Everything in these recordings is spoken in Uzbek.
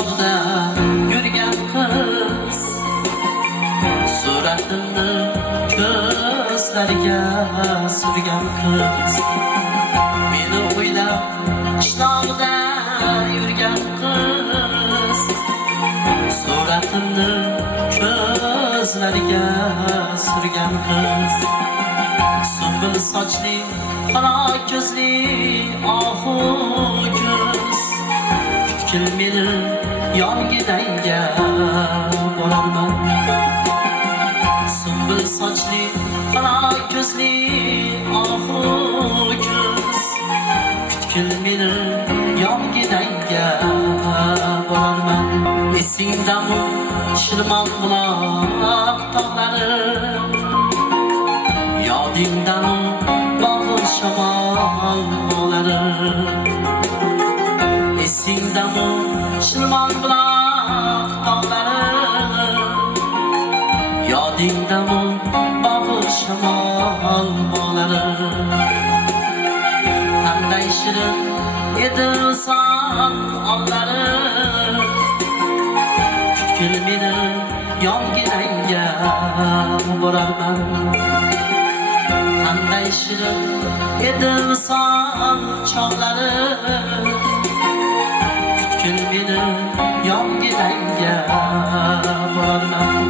qishlog'ida yurgan qiz, suratimni ko'zlariga surgan qiz. Meni o'ylab qishlog'ida yurgan qiz, suratimni ko'zlariga surgan qiz. Sumbul sochli, qora ko'zli, ohu ko'z, butkul meni yongidanga borarman. Sumbul sochli, qora ko'zli, ohu ko'z, butkul meni yongidanga borarman. Esingdami Shirmon buloq tog'lari, yodingdami bog'in shamol bog'lari. Esingdami Shirmon buloq tog'lari, yodingdami bog'in shamol bog'lari. Qanday shirin edi son onlari, butkul meni yongidanga borarman. Qanday shirin edi son chog'lari, butkul meni yongidanga borarman.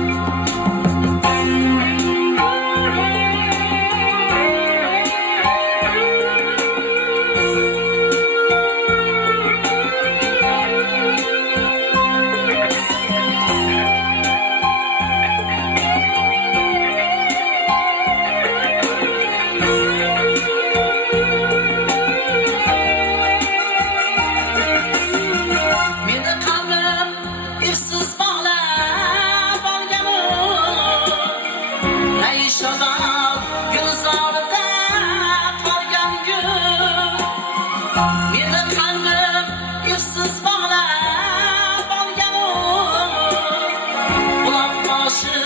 Meni qalbim izsiz bog'lab olgan, buloq boshi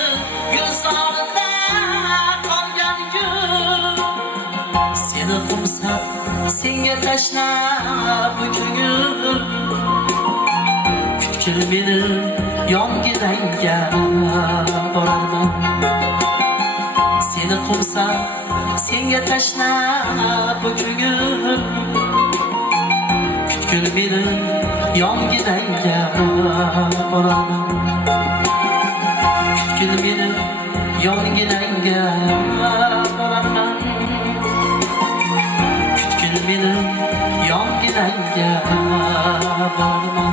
gulzorida qolgan kun. Seni qo'msab, senga tashlab bu ko'ngil, butkul meni yongidanga borarman. Seni qo'msab, senga tashlab bu ko'ngil, butkul meni yongidanga borarman. Butkul meni yongidanga borarman. Butkul meni yongidanga borarman.